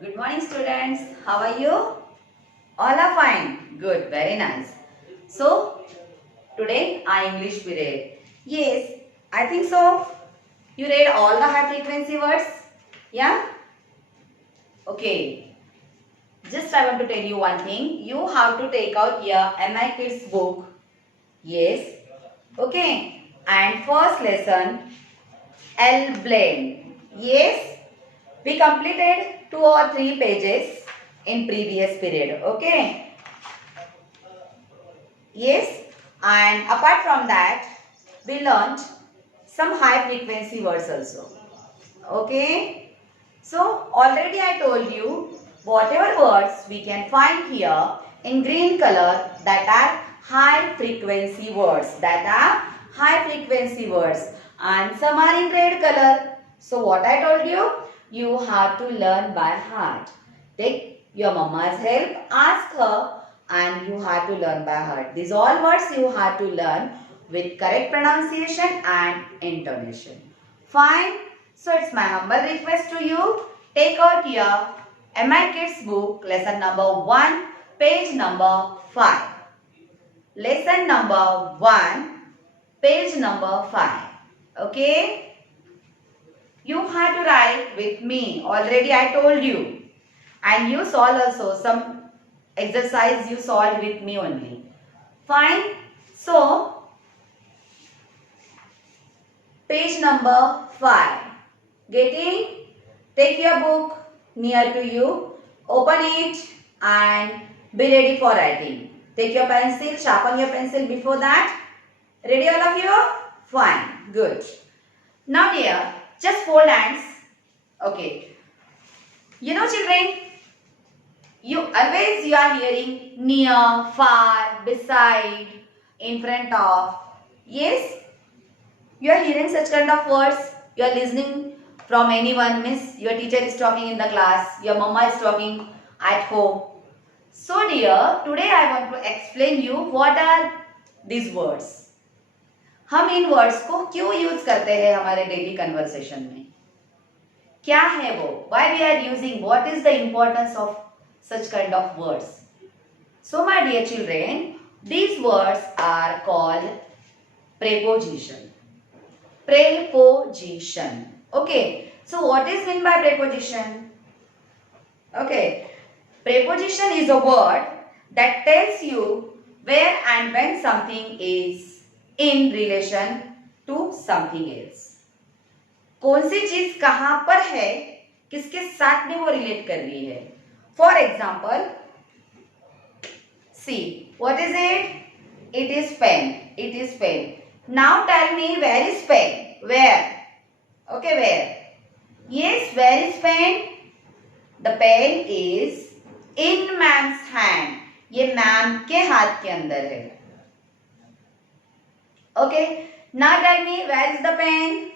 Good morning, students. How are you? All are fine. Good. Very nice. So, today our English we read. Yes, I think so. You read all the high frequency words? Yeah? Okay. Just I want to tell you one thing. You have to take out your MI Kids book. Yes. Okay. And first lesson, L blend. Yes. We completed 2 or 3 pages in previous period. Okay. Yes. And apart from that, we learned some high frequency words also. Okay. So already I told you whatever words we can find here in green color that are high frequency words. That are high frequency words. And some are in red color. So what I told you? You have to learn by heart. Take your mama's help, ask her, and you have to learn by heart. These all words you have to learn with correct pronunciation and intonation. Fine. So it's my humble request to you. Take out your MI Kids book, lesson number 1, page number 5. Lesson number 1, page number 5. Okay? You have to write with me. Already I told you. And you solve also some exercise you solved with me only. Fine. So, page number 5. Getting? Take your book near to you. Open it and be ready for writing. Take your pencil. Sharpen your pencil before that. Ready all of you? Fine. Good. Now dear, just fold hands. Okay. You know children, you are hearing near, far, beside, in front of. Yes, you are hearing such kind of words. You are listening from anyone. Miss, your teacher is talking in the class. Your mama is talking at home. So dear, today I want to explain you what are these words. हम इन words को क्यों use करते हैं हमारे daily conversation में? क्या है वो? Why we are using? What is the importance of such kind of words? So my dear children, these words are called preposition. Preposition. Okay. So what is meant by preposition? Okay. Preposition is a word that tells you where and when something is in relation to something else. कौन सी चीज कहां पर है, किसके साथ में वो relate कर रही है. For example, see what is it? It is pen. It is pen. Now tell me where is pen? Where? Okay, where? Yes, where is pen? The pen is in ma'am's hand. ये ma'am के हाथ के अंदर है. Okay, now tell me where is the pen?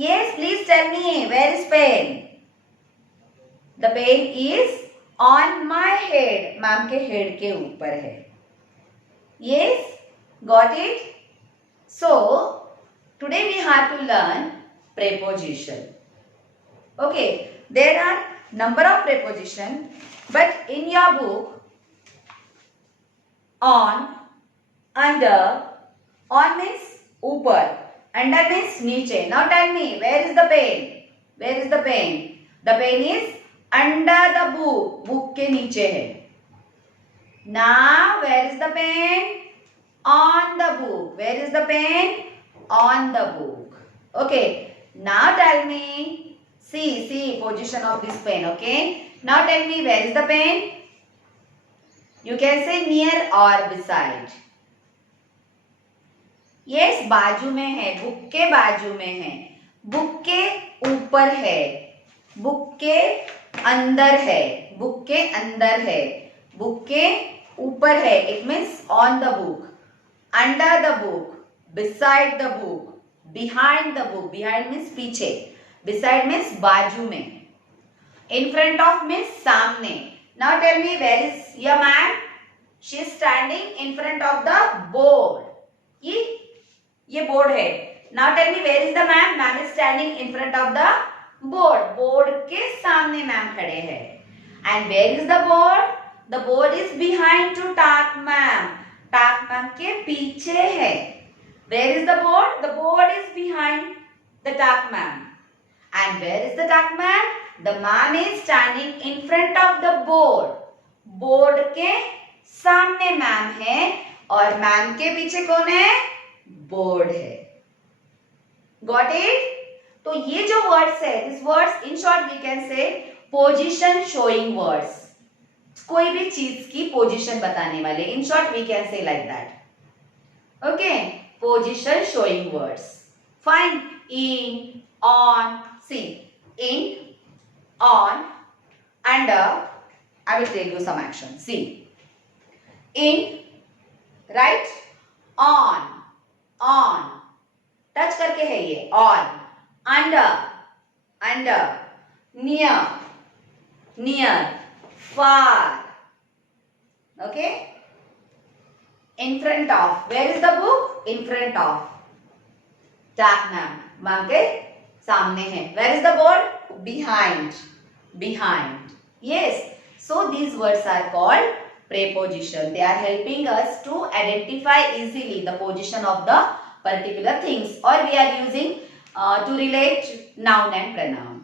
Yes, please tell me, where is pen? The pen is on my head. Ma'am के head के ऊपर है. Yes, got it? So, today we have to learn preposition. Okay, there are number of preposition, but in your book, on, under, on means ऊपर, under means नीचे. Now tell me, where is the pen? Where is the pen? The pen is under the book. Book के नीचे है. Now where is the pen? On the book. Where is the pen? On the book. Okay. Now tell me, see position of this pen. Okay. Now tell me, where is the pen? You can say near or beside. Yes, बाजू में है. Book के बाजू में है. Book के ऊपर है. बुक के अंदर है. बुक के अंदर है. बुक के ऊपर है. It means on the book, under the book, beside the book, behind the book. Behind means पीछे, बिसाइड मीन्स बाजू में, इन फ्रंट ऑफ मीन्स सामने. Now tell me, where is your ma'am? She is standing in front of the board. ये board है. Now tell me, where is the ma'am? Ma'am is standing in front of the board, board के सामने ma'am खड़े हैं. And where is the board? The board is behind to Tak ma'am. Tak ma'am के पीछे है. Where is the board? The board is behind the Tak ma'am. And where is the Tak ma'am? The ma'am is standing in front of the board. Board के सामने ma'am है और ma'am के पीछे कौन है? बोर्ड है. Got it? तो ये जो वर्ड्स है, this words in short we can say position showing words. कोई भी चीज की पोजीशन बताने वाले. In short we can say like that. Okay, position showing words. Fine. In, on, see. In, on, under. I will tell you some action. See, in, right, on, touch करके है ये. On, under, near, far. Okay. In front of. Where is the book? In front of. Tap ma'am. Ma'am के सामने है. Where is the board? Behind. Yes. So these words are called preposition. They are helping us to identify easily the position of the particular things, or we are using to relate noun and pronoun.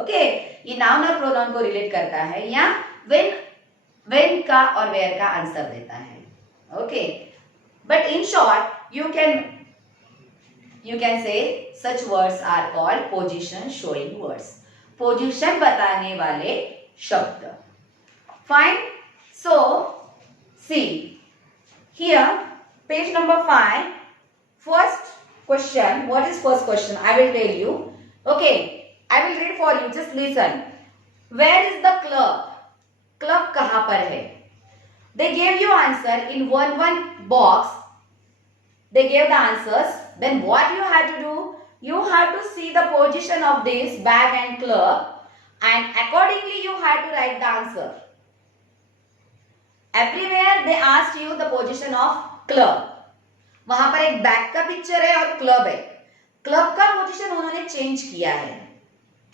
Okay. ये noun और pronoun को relate करता है या when का और where का answer देता है. Okay. But in short, you can say such words are called position showing words. Position बताने वाले शब्द. Fine. So see here, page number 5. First question. What is first question? I will tell you. Okay, I will read for you. Just listen. Where is the club? Club कहाँ पर है? They gave you answer in one box. They gave the answers. Then what you have to do? You have to see the position of this bag and club, and accordingly you have to write the answer. Everywhere they asked you the position of club. वहां पर एक bag का picture है और club है. Club का position उन्होंने change किया है.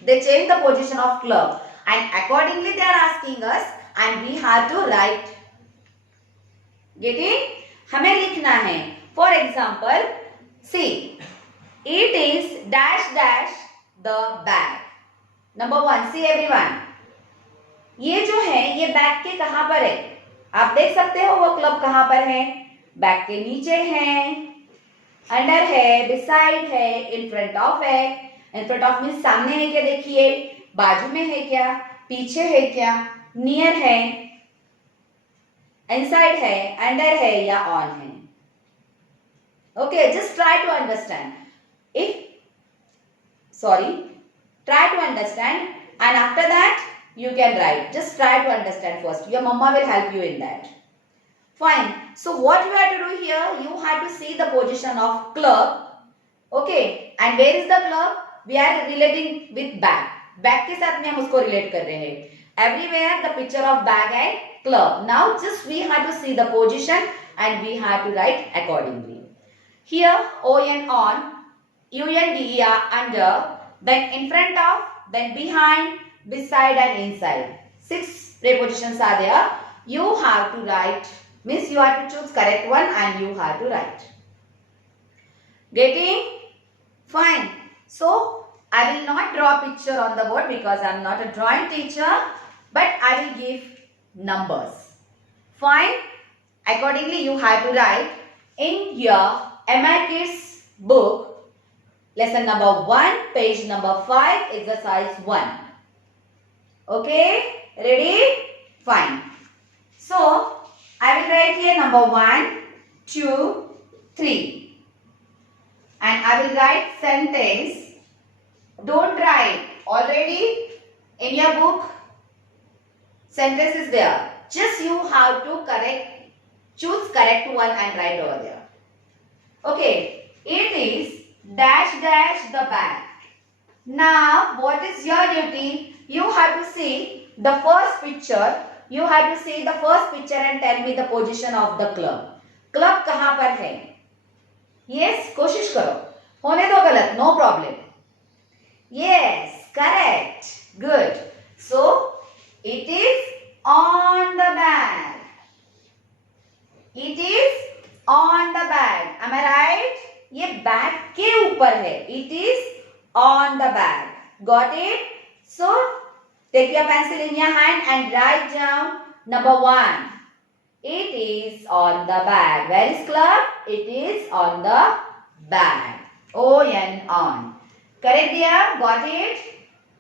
They changed the position of club, and accordingly they are asking us, and we have to write. Getting? हमें लिखना है. For example, see. It is dash the bag. Number 1. See everyone. ये जो है ये बैग के कहां पर है? आप देख सकते हो वो क्लब कहां पर है? बैग के नीचे है, अंडर है, बिसाइड है, इन फ्रंट ऑफ है. इन फ्रंट ऑफ मीन्स सामने है क्या? देखिए. बाजू में है क्या? पीछे है क्या? नियर है, इनसाइड है, अंडर है या ऑन है? Okay, just try to understand. Try to understand, and after that you can write. Just try to understand first. Your mama will help you in that. Fine. So what you have to do here? You have to see the position of club. Okay. And where is the club? We are relating with bag. Bag के साथ में हम उसको relate कर रहे हैं. Everywhere the picture of bag and club. Now just we have to see the position and we have to write accordingly. Here on, UNDER, under, then in front of, then behind, beside and inside. 6 prepositions are there. You have to write, means you have to choose correct one and you have to write. Getting? Fine. So I will not draw picture on the board because I am not a drawing teacher, but I will give numbers. Fine. Accordingly you have to write in your MI Kids book. Lesson number 1, page number 5, exercise 1. Okay, ready? Fine. So, I will write here number 1, 2, 3. And I will write sentence. Don't write. Already in your book, sentence is there. Just you have to choose correct one and write over there. Okay, it is dash the bag. Now what is your duty? You have to see the first picture. You have to see the first picture and tell me the position of the club. Club कहाँ पर है? Yes, कोशिश करो. होने दो गलत, no problem. Yes, correct. It is on the bag. Got it? So take your pencil in your hand and write down number 1. It is on the bag. Where is club? It is on the bag. O-N, on. Correct dear? Got it?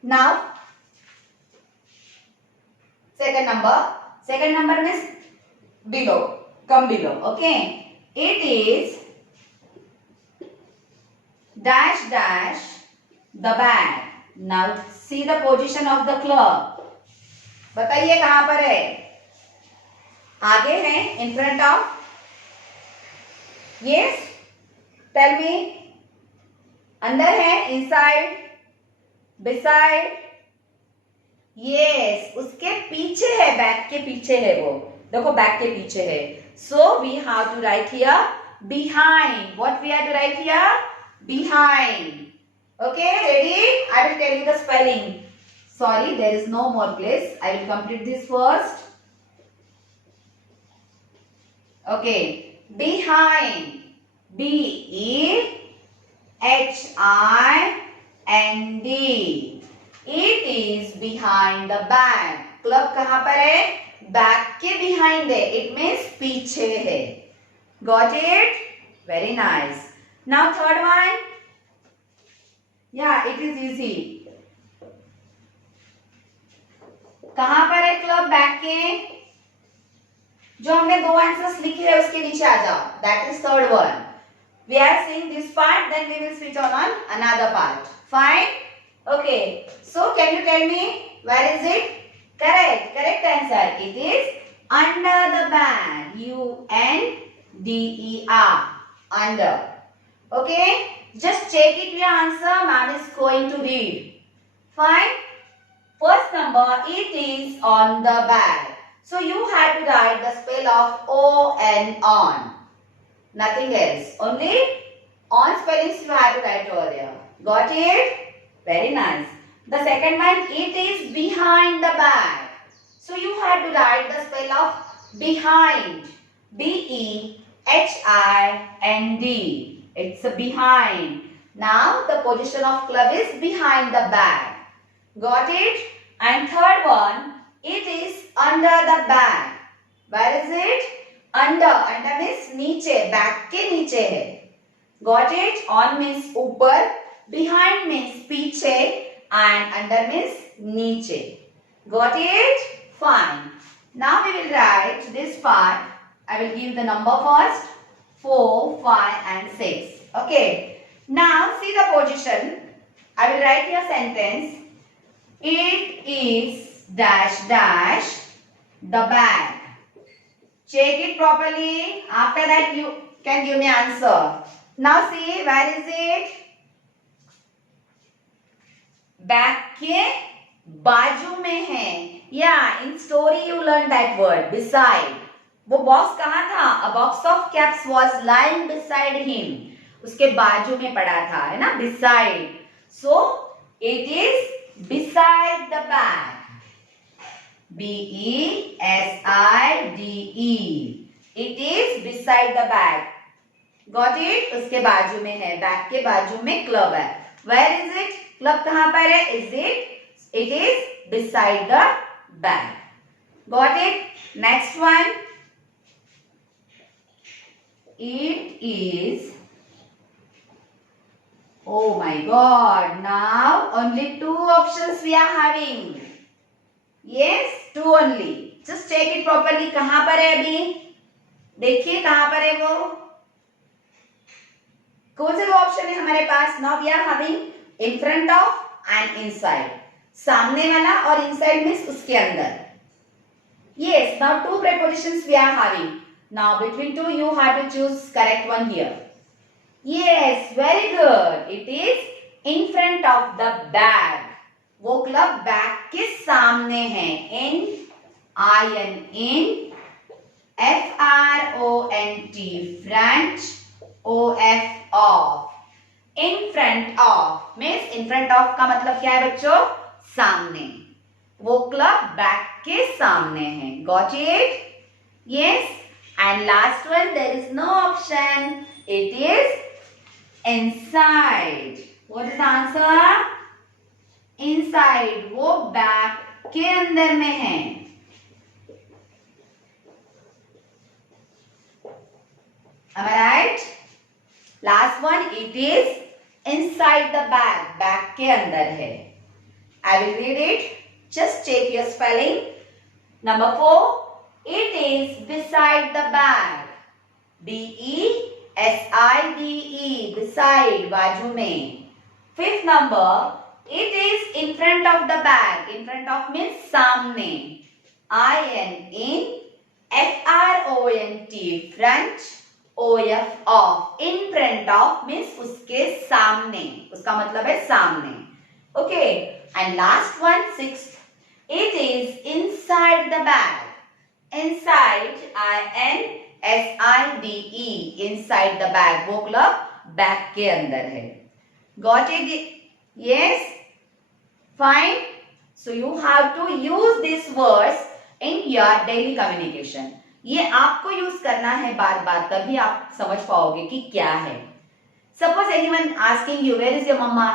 Now, second number. Second number means below. Come below. Okay. It is dash dash the bag. Now see the position of the club. बताइए कहां पर है? आगे है, in front of. Yes. Tell me. अंदर है, inside, beside. Yes. उसके पीछे है, बैक के पीछे है वो. देखो बैक के पीछे है. So we have to write here behind. What we have to write here? Behind. Okay, ready? I will tell you the spelling. Sorry, there is no more place. I will complete this first. Okay, behind. B-E-H-I-N-D. It is behind the bag. Club कहाँ पर है? Back के behind है. It means पीछे है. Got it? Very nice. Now third one. Yeah, it is easy. कहाँ पर है club back के? जो हमने 2 आंसर्स लिखे हैं उसके नीचे आ जाओ. That is third one. We are seeing this part, then we will switch on another part. Fine? Okay. So can you tell me where is it? Correct. Correct answer. It is under the bag. U-N-D-E-R. Under. Okay. Just check it your answer. Ma'am is going to read. Fine. First number. It is on the bag. So you have to write the spell of O-N on. Nothing else. Only on spellings you have to write over there. Got it? Very nice. The second one, it is behind the bag. So you have to write the spell of behind. B-E-H-I-N-D. It's a behind. Now the position of club is behind the bag. Got it? And third one, it is under the bag. Where is it? Under. Under means नीचे. Back के नीचे है. Got it? On means ऊपर. Behind means पीछे. And under means नीचे. Got it? Fine. Now we will write this part. I will give the number first. 4, 5 and 6. Okay. Now see the position. I will write your sentence. It is dash dash the bag. Check it properly. After that you can give me answer. Now see where is it? Back के बाजू में है. Yeah, in story you learned that word. Beside. वो box कहाँ था? A box of caps was lying beside him. उसके बाजू में पड़ा था, है ना? Beside. So it is beside the bag. B-E-S-I-D-E. It is beside the bag. Got it? उसके बाजू में है. बैग के बाजू में क्लब है. Where is it? क्लब कहाँ पर है? Is it? It is beside the bag. Got it? Next one. It is. Oh my God. Now only 2 options we are having. Yes, 2 only. Just check it properly. कहाँ पर है अभी? देखिए कहाँ पर है वो? कौन से 2 ऑप्शन है हमारे पास? Now we are having in front of and inside. सामने वाला और inside means उसके अंदर. Yes, now 2 prepositions we are having. Now between 2 you have to choose correct one here. Yes, very good. It is in front of the bag. वो club bag के सामने है. N-I-N F-R-O-N-T front. O-F off. In front of means in front of का मतलब क्या है बच्चों? सामने. वो क्लब बैग के सामने है. Got it? Yes. And last one, there is no option. It is inside. What is the answer? Inside, वो बैग के अंदर में है. Am I right? Last one, it is inside the bag. Bag के अंदर है. I will read it. Just check your spelling. Number 4, it is beside the bag. B-E-S-I-D-E, beside, बाजू में. 5th number, it is in front of the bag. In front of means सामने. I-N in, F-R-O-N-T, front. O-F off. In front of means उसके सामने. उसका मतलब है सामने. Okay. And last one, 6th. It is inside the bag. Inside, I-N-S-I-D-E, inside the bag. वो मतलब bag के अंदर है. Got it? Yes? Fine. So you have to use these words in your daily communication. ये आपको use करना है बार बार, तभी आप समझ पाओगे कि क्या है. Suppose anyone asking you, where is your mama?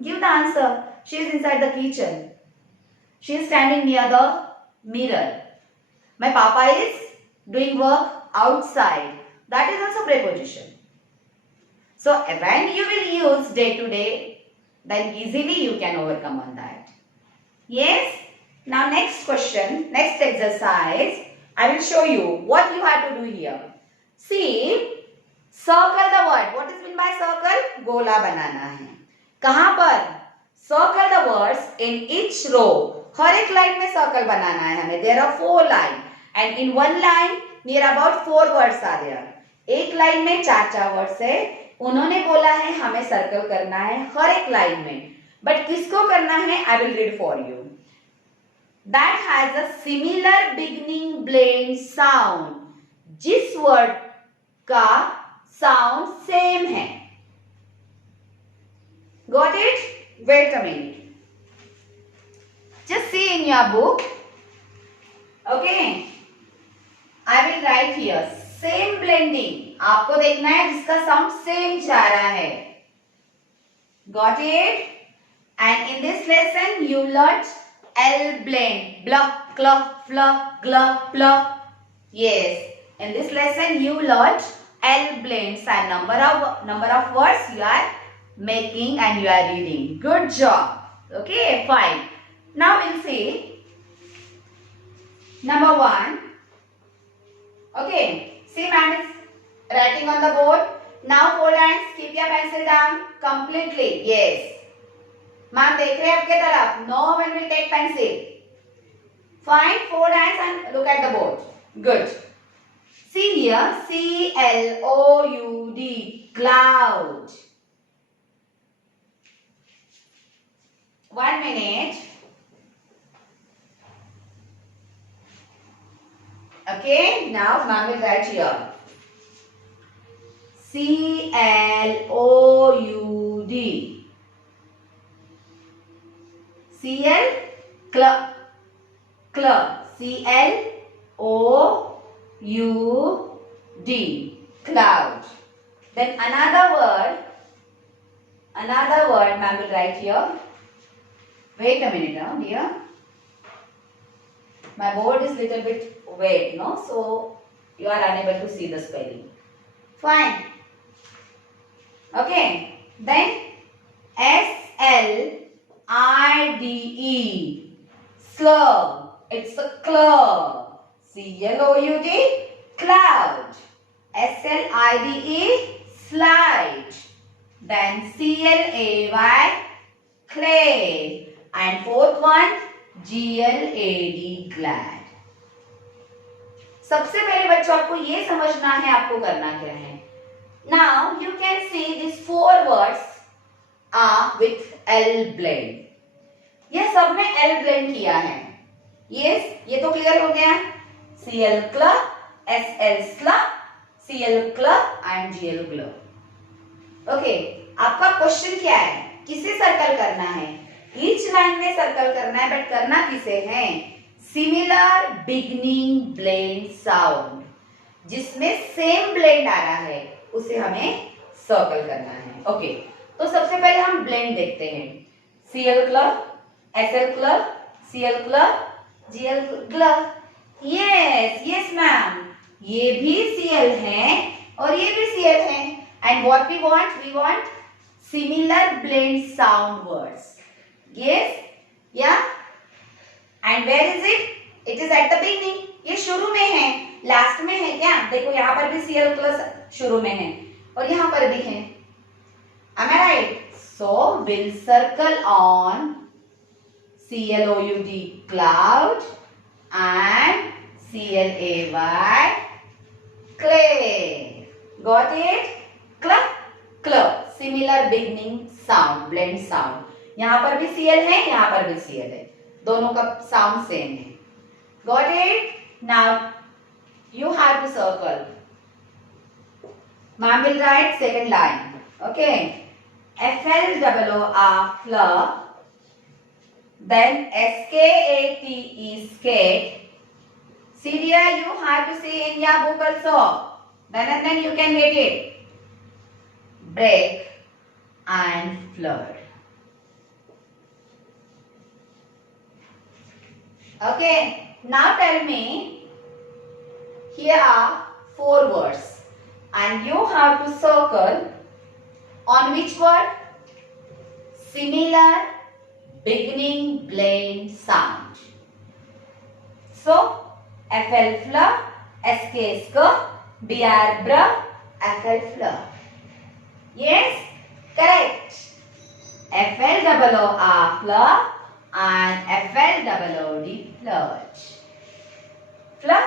Give the answer. She is inside the kitchen. She is standing near the mirror. My papa is doing work outside. That is also preposition. So when you will use day to day, then easily you can overcome on that. Yes? Now next question, next exercise. I will show you what you have to do here. See, circle the word. What is meant by circle? गोला बनाना है. कहाँ पर? Circle the words in each row. हर एक line में circle बनाना है हमें. There are 4 lines and in one line near about 4 words are there. एक line में 4 वर्ड्स है. उन्होंने बोला है हमें सर्कल करना है हर एक लाइन में. बट किसको करना है? I will read for you. That has a similar beginning blend sound. जिस वर्ड का साउंड सेम है. Got it? Wait a minute. Just see in your book. Okay. I will write here same blending. आपको देखना है जिसका sound same जा रहा है. Got it? And in this lesson you learnt L blend. Blah, clah, flah, glah, plah. Yes. In this lesson you learnt L blends and number of words you are making and you are reading. Good job. Okay, fine. Now we'll see number 1. Okay, see ma'am is writing on the board. Now fold hands, keep your pencil down completely. Yes. Ma'am देख रहे हैं आपके तरफ. No one will take pencil. Fine, fold hands and look at the board. Good. See here, C-L-O-U-D, cloud. 1 minute. Okay, now ma'am will write here. C-L-O-U-D. C-L, C-L-O-U-D, cloud. Then another word ma'am will write here. Wait a minute now, dear. My board is little bit wet, no? So you are unable to see the spelling. Fine. Okay. Then S-L-I-D-E, slug. It's a cloud. C-L-O-U-D, cloud. S-L-I-D-E, slide. Then C-L-A-Y, clay. And 4th one, G-L-A-D, glad. सबसे पहले बच्चों आपको ये समझना है आपको करना क्या है. Now you can see these 4 words are with L blend. ये सब में L blend किया है. Yes, ये तो क्लियर हो गया. CL club, SL slug, CL club and GL glove. Okay, आपका क्वेश्चन क्या है? किसे सर्कल करना है? ईच लाइन में सर्कल करना है, बट करना किसे है? सिमिलर बिगनिंग ब्लेंड साउंड, जिसमें सेम ब्लेंड आ रहा है उसे हमें सर्कल करना है. ओके, तो सबसे पहले हम ब्लेंड देखते हैं। Cl colour, Sl colour, Cl colour, Gl colour. Yes ma'am, ये भी Cl है और ये भी Cl है। And what we want similar blend sound words. Yes yeah and where is it? It is at the beginning. ये शुरू में है, लास्ट में है क्या? देखो यहाँ पर भी Cl प्लस शुरू में है और यहाँ पर भी है। Am I right? So we'll circle on CLOUD cloud and CLAY clay. Got it? Club, club. Similar beginning sound, blend sound. यहाँ पर भी Cl है, यहाँ पर भी Cl है, दोनों का साउंड सेम है। Got it? Now you have to circle. Ma'am will write second line. Okay. FLOOR fleur. Then SKATE skate. See dear, you have to see in your book also. Then you can get it. Break and flood. Okay. Now tell me. Here are 4 words. And you have to circle on which word? Similar beginning blend sound. So, FL fleur, SK sk, BR br, FL fleur. Yes, correct. FLOOR fleur and FLOOD flirt. Fleur,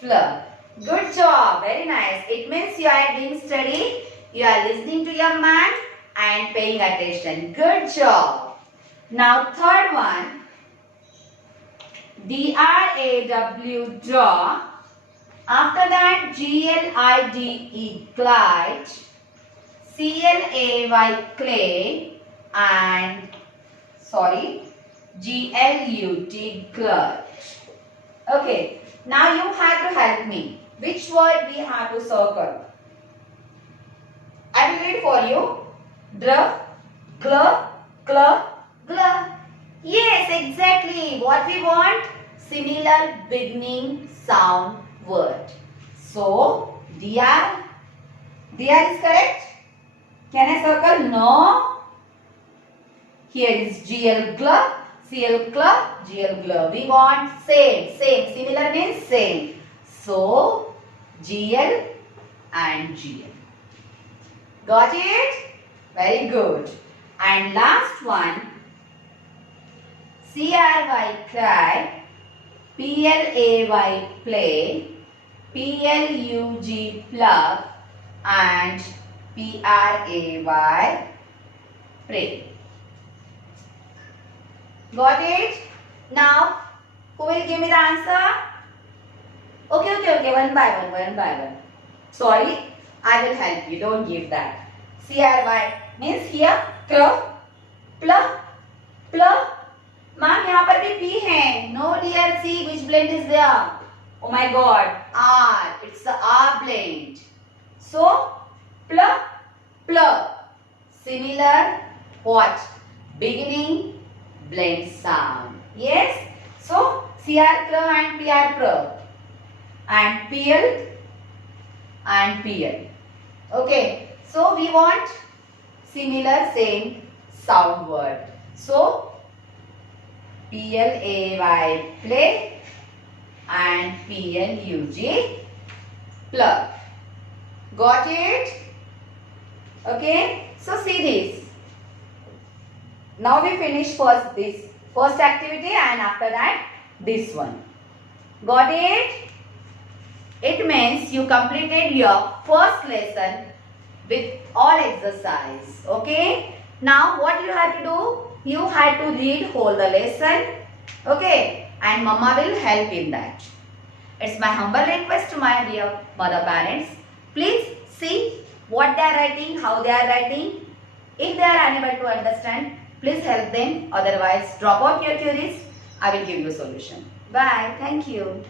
fleur. Good job, very nice. It means you are doing study, you are listening to your man and paying attention. Good job. Now third one, DRAW draw. After that GLIDE glide, CLAY clay and GLUT glud. Okay, now you have to help me. Which word we have to circle? I will read for you. Dr, gl, gl, gl. Yes, exactly. What we want? Similar beginning sound word. So, DR is correct. Can I circle? No. Here is GL gl, CL gl, GL gl. We want same. Similar means same. So, GL and GL. Got it? Very good. And last one, CRY cry, PLAY play, PLUG plug and PRAY pray. Got it? Now, who will give me the answer? Okay. One by one. Sorry, I will help you. Don't give that. CRY means here crow, plug. Ma'am, यहाँ पर भी P है. No dear, see which blend is there? Oh my God, R. It's the R blend. So, plug. Similar what? Beginning blend sound. Yes. So, CR pro and PR pro. And PL and PL. Okay, so we want similar same sound word. So, PLAY play and PLUG plug. Got it? Okay, so see this. Now we finish first this first activity and after that this one. Got it? It means you completed your first lesson with all exercise. Okay. Now what you have to do? You have to read whole the lesson. Okay. And Mama will help in that. It's my humble request to my dear mother parents. Please see what they are writing, how they are writing. If they are unable to understand, please help them. Otherwise, drop out your queries. I will give you a solution. Bye. Thank you.